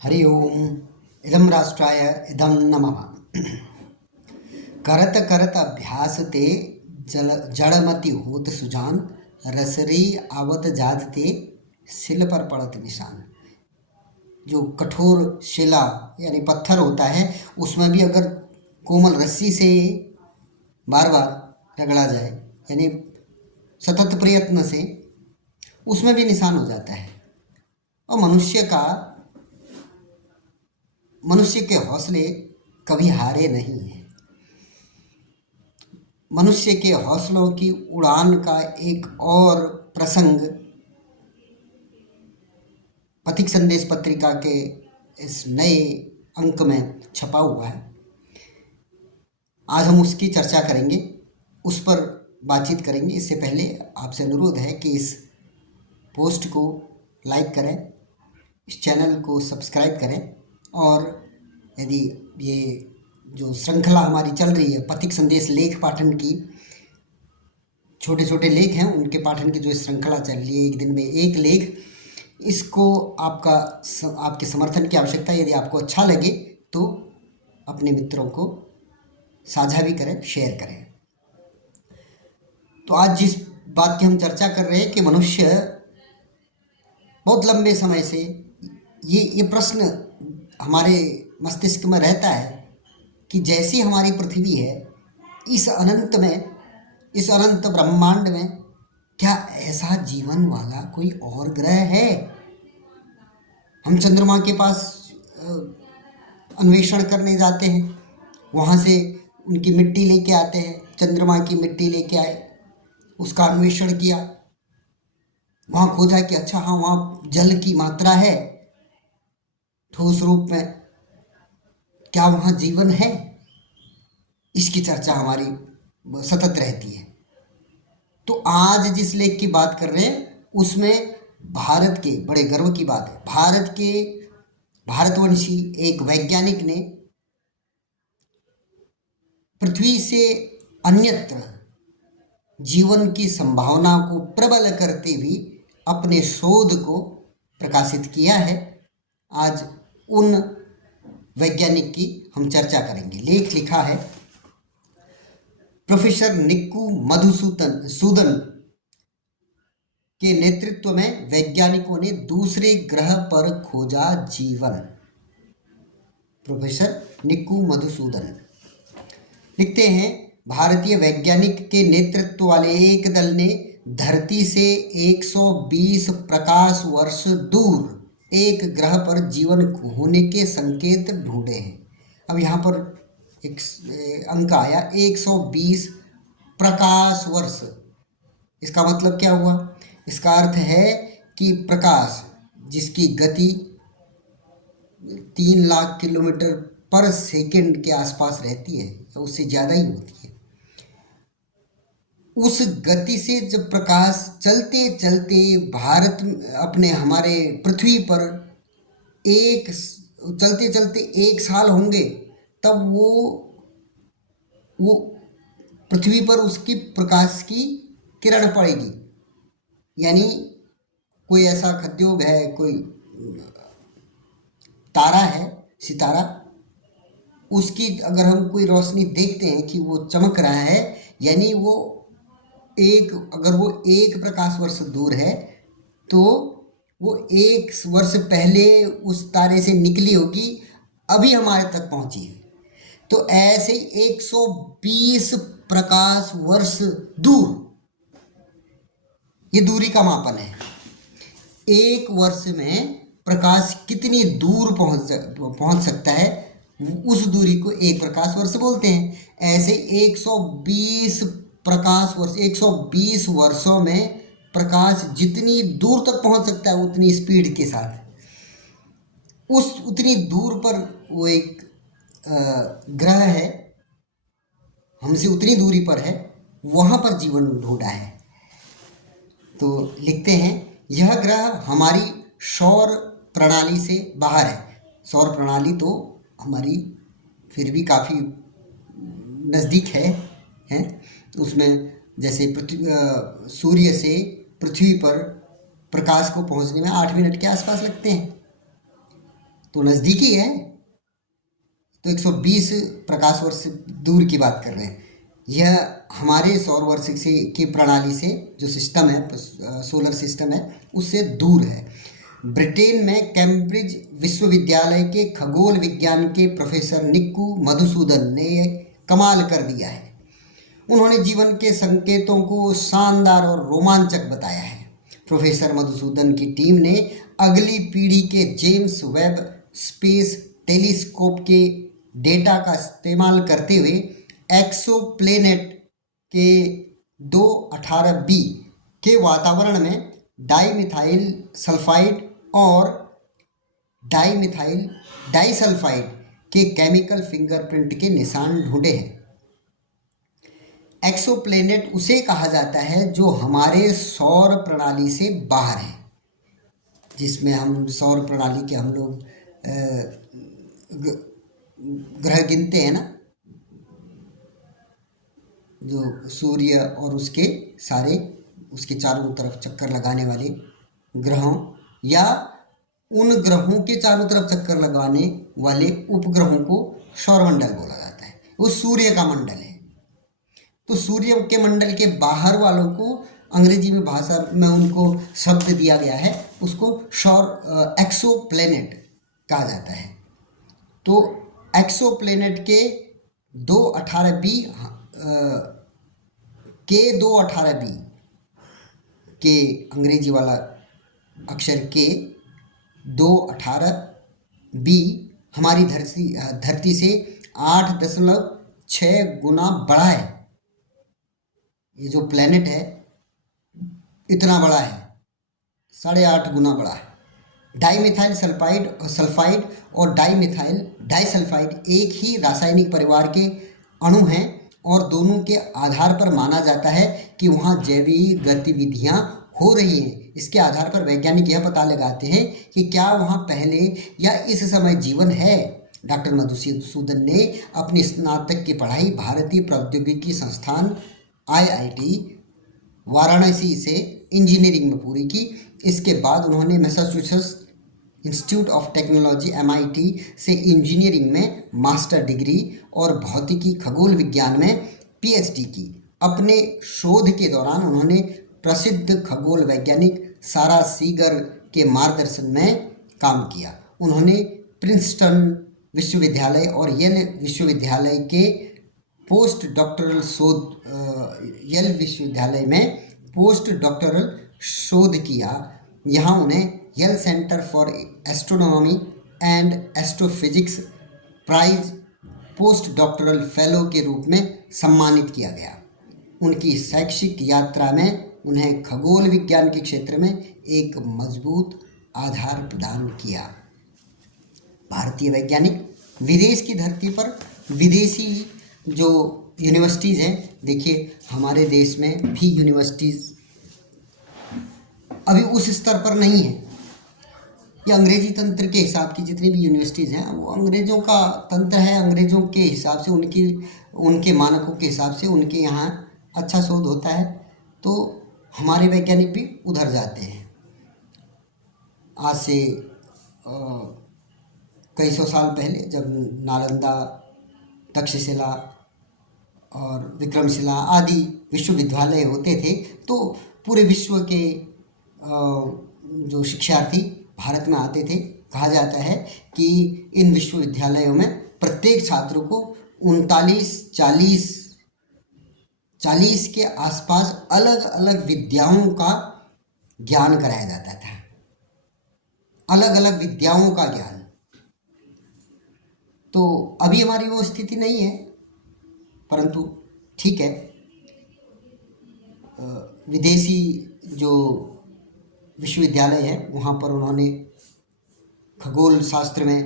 हरि ओम। इदं राष्ट्राय इदं नमः। करत करत अभ्यास ते जड़मति होत सुजान, रसरी आवत जात ते सिल पर पड़त निशान। जो कठोर शिला यानी पत्थर होता है, उसमें भी अगर कोमल रस्सी से बार बार रगड़ा जाए यानी सतत प्रयत्न से, उसमें भी निशान हो जाता है। और मनुष्य के हौसले कभी हारे नहीं हैं। मनुष्य के हौसलों की उड़ान का एक और प्रसंग पथिक संदेश पत्रिका के इस नए अंक में छपा हुआ है। आज हम उसकी चर्चा करेंगे, उस पर बातचीत करेंगे। इससे पहले आपसे अनुरोध है कि इस पोस्ट को लाइक करें, इस चैनल को सब्सक्राइब करें, और यदि ये जो श्रृंखला हमारी चल रही है पथिक संदेश लेख पाठन की, छोटे छोटे लेख हैं उनके पाठन की जो श्रृंखला चल रही है, एक दिन में एक लेख, इसको आपके समर्थन की आवश्यकता है। यदि आपको अच्छा लगे तो अपने मित्रों को साझा भी करें, शेयर करें। तो आज जिस बात की हम चर्चा कर रहे हैं कि मनुष्य बहुत लंबे समय से ये प्रश्न हमारे मस्तिष्क में रहता है कि जैसी हमारी पृथ्वी है, इस अनंत ब्रह्मांड में क्या ऐसा जीवन वाला कोई और ग्रह है। हम चंद्रमा के पास अन्वेषण करने जाते हैं, वहाँ से उनकी मिट्टी लेके आते हैं, चंद्रमा की मिट्टी लेके आए, उसका अन्वेषण किया, वहाँ खोजा कि अच्छा हाँ, वहाँ जल की मात्रा है ठोस रूप में, क्या वहाँ जीवन है। इसकी चर्चा हमारी सतत रहती है। तो आज जिस लेख की बात कर रहे हैं उसमें भारत के बड़े गर्व की बात है, भारतवंशी एक वैज्ञानिक ने पृथ्वी से अन्यत्र जीवन की संभावना को प्रबल करते हुए अपने शोध को प्रकाशित किया है। आज उन वैज्ञानिक की हम चर्चा करेंगे। लेख लिखा है प्रोफेसर निक्कू मधुसूदन के नेतृत्व में वैज्ञानिकों ने दूसरे ग्रह पर खोजा जीवन। प्रोफेसर निक्कू मधुसूदन लिखते हैं, भारतीय वैज्ञानिक के नेतृत्व वाले एक दल ने धरती से 120 प्रकाश वर्ष दूर एक ग्रह पर जीवन होने के संकेत ढूंढे हैं। अब यहाँ पर एक अंक आया 120 प्रकाश वर्ष। इसका मतलब क्या हुआ? इसका अर्थ है कि प्रकाश जिसकी गति 3 लाख किलोमीटर पर सेकंड के आसपास रहती है, उससे ज़्यादा ही होती है, उस गति से जब प्रकाश चलते चलते हमारे पृथ्वी पर चलते चलते 1 साल होंगे, तब वो पृथ्वी पर उसकी प्रकाश की किरण पड़ेगी। यानी कोई ऐसा खद्योग है, कोई तारा है, सितारा, उसकी अगर हम कोई रोशनी देखते हैं कि वो चमक रहा है, यानी अगर वो 1 प्रकाश वर्ष दूर है, तो वो 1 वर्ष पहले उस तारे से निकली होगी, अभी हमारे तक पहुंची है। तो ऐसे 120 प्रकाश वर्ष दूर, ये दूरी का मापन है। 1 वर्ष में प्रकाश कितनी दूर पहुंच सकता है, उस दूरी को 1 प्रकाश वर्ष बोलते हैं। ऐसे 120 प्रकाश वर्ष, 120 वर्षों में प्रकाश जितनी दूर तक पहुंच सकता है उतनी स्पीड के साथ, उतनी दूर पर वो एक ग्रह है, हमसे उतनी दूरी पर है, वहाँ पर जीवन ढूंढा है। तो लिखते हैं, यह ग्रह हमारी सौर प्रणाली से बाहर है। सौर प्रणाली तो हमारी फिर भी काफ़ी नज़दीक है। उसमें जैसे सूर्य से पृथ्वी पर प्रकाश को पहुंचने में 8 मिनट के आसपास लगते हैं। तो नज़दीकी है, तो 120 प्रकाश वर्ष दूर की बात कर रहे हैं। यह हमारे सौर वर्ष से की प्रणाली से जो सिस्टम है, सोलर सिस्टम है, उससे दूर है। ब्रिटेन में कैम्ब्रिज विश्वविद्यालय के खगोल विज्ञान के प्रोफेसर निक्कू मधुसूदन ने कमाल कर दिया है। उन्होंने जीवन के संकेतों को शानदार और रोमांचक बताया है। प्रोफेसर मधुसूदन की टीम ने अगली पीढ़ी के जेम्स वेब स्पेस टेलीस्कोप के डेटा का इस्तेमाल करते हुए एक्सोप्लैनेट के 218b के वातावरण में डाइमिथाइल सल्फाइड और डाइमिथाइल डाइसल्फाइड के केमिकल फिंगरप्रिंट के निशान ढूंढे हैं। एक्सोप्लैनेट उसे कहा जाता है जो हमारे सौर प्रणाली से बाहर है, जिसमें हम सौर प्रणाली के हम लोग ग्रह गिनते हैं ना, जो सूर्य और उसके सारे उसके चारों तरफ चक्कर लगाने वाले ग्रहों या उन ग्रहों के चारों तरफ चक्कर लगाने वाले उपग्रहों को सौरमंडल बोला जाता है। वो सूर्य का मंडल है। तो सूर्य के मंडल के बाहर वालों को अंग्रेजी में भाषा में उनको शब्द दिया गया है, उसको एक्सोप्लैनेट कहा जाता है। तो एक्सोप्लैनेट के 218b के 218b के अंग्रेजी वाला अक्षर के 218b हमारी धरती से 8.6 गुना बड़ा है। ये जो प्लेनेट है इतना बड़ा है, 8.5 गुना बड़ा है। डाइमिथाइल सल्फाइड और डाइमिथाइल डाइसल्फाइड एक ही रासायनिक परिवार के अणु हैं और दोनों के आधार पर माना जाता है कि वहाँ जैविक गतिविधियाँ हो रही हैं। इसके आधार पर वैज्ञानिक यह पता लगाते हैं कि क्या वहाँ पहले या इस समय जीवन है। डॉक्टर मधुसूदन ने अपनी स्नातक की पढ़ाई भारतीय प्रौद्योगिकी संस्थान IIT वाराणसी से इंजीनियरिंग में पूरी की। इसके बाद उन्होंने Massachusetts institute of technology MIT से इंजीनियरिंग में मास्टर डिग्री और भौतिकी खगोल विज्ञान में PhD की। अपने शोध के दौरान उन्होंने प्रसिद्ध खगोल वैज्ञानिक सारा सीगर के मार्गदर्शन में काम किया। उन्होंने प्रिंसटन विश्वविद्यालय और येल विश्वविद्यालय के पोस्ट डॉक्टरल शोध किया। यहाँ उन्हें Yale centre for astronomy and astrophysics prize postdoctoral fellow के रूप में सम्मानित किया गया। उनकी शैक्षिक यात्रा में उन्हें खगोल विज्ञान के क्षेत्र में एक मजबूत आधार प्रदान किया। भारतीय वैज्ञानिक विदेश की धरती पर विदेशी जो यूनिवर्सिटीज़ हैं, देखिए हमारे देश में भी यूनिवर्सिटीज़ अभी उस स्तर पर नहीं है। ये अंग्रेजी तंत्र के हिसाब की जितनी भी यूनिवर्सिटीज़ हैं वो अंग्रेज़ों का तंत्र है। अंग्रेज़ों के हिसाब से उनके मानकों के हिसाब से उनके यहाँ अच्छा शोध होता है, तो हमारे वैज्ञानिक भी उधर जाते हैं। आज से कई सौ साल पहले जब नालंदा, तक्षशिला और विक्रमशिला आदि विश्वविद्यालय होते थे, तो पूरे विश्व के जो शिक्षार्थी भारत में आते थे। कहा जाता है कि इन विश्वविद्यालयों में प्रत्येक छात्र को 39-40 के आसपास अलग अलग विद्याओं का ज्ञान कराया जाता था। अलग अलग विद्याओं का ज्ञान। तो अभी हमारी वो स्थिति नहीं है, परंतु ठीक है। विदेशी जो विश्वविद्यालय है वहाँ पर उन्होंने खगोल शास्त्र में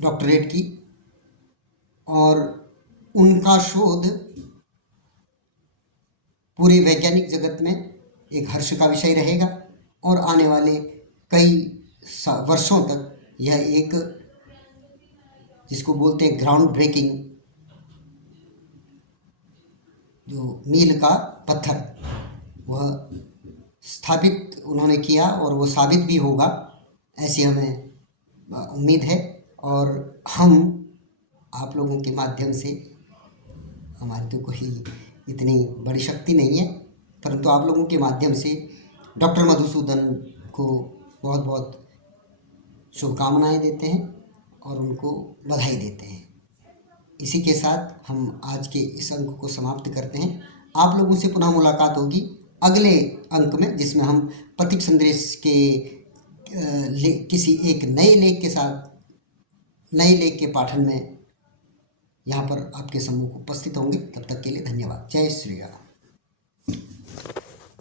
डॉक्टरेट की और उनका शोध पूरे वैज्ञानिक जगत में एक हर्ष का विषय रहेगा और आने वाले कई वर्षों तक यह एक, जिसको बोलते हैं ग्राउंड ब्रेकिंग, जो मील का पत्थर, वह स्थापित उन्होंने किया और वो साबित भी होगा ऐसी हमें उम्मीद है। और हम आप लोगों के माध्यम से, हमारी तो कोई इतनी बड़ी शक्ति नहीं है, परंतु आप लोगों के माध्यम से डॉक्टर मधुसूदन को बहुत बहुत शुभकामनाएं देते हैं और उनको बधाई देते हैं। इसी के साथ हम आज के इस अंक को समाप्त करते हैं। आप लोगों से पुनः मुलाकात होगी अगले अंक में, जिसमें हम पथिक संदेश के किसी एक नए लेख के साथ, नए लेख के पाठन में यहाँ पर आपके सम्मुख उपस्थित होंगे। तब तक के लिए धन्यवाद। जय श्री राम।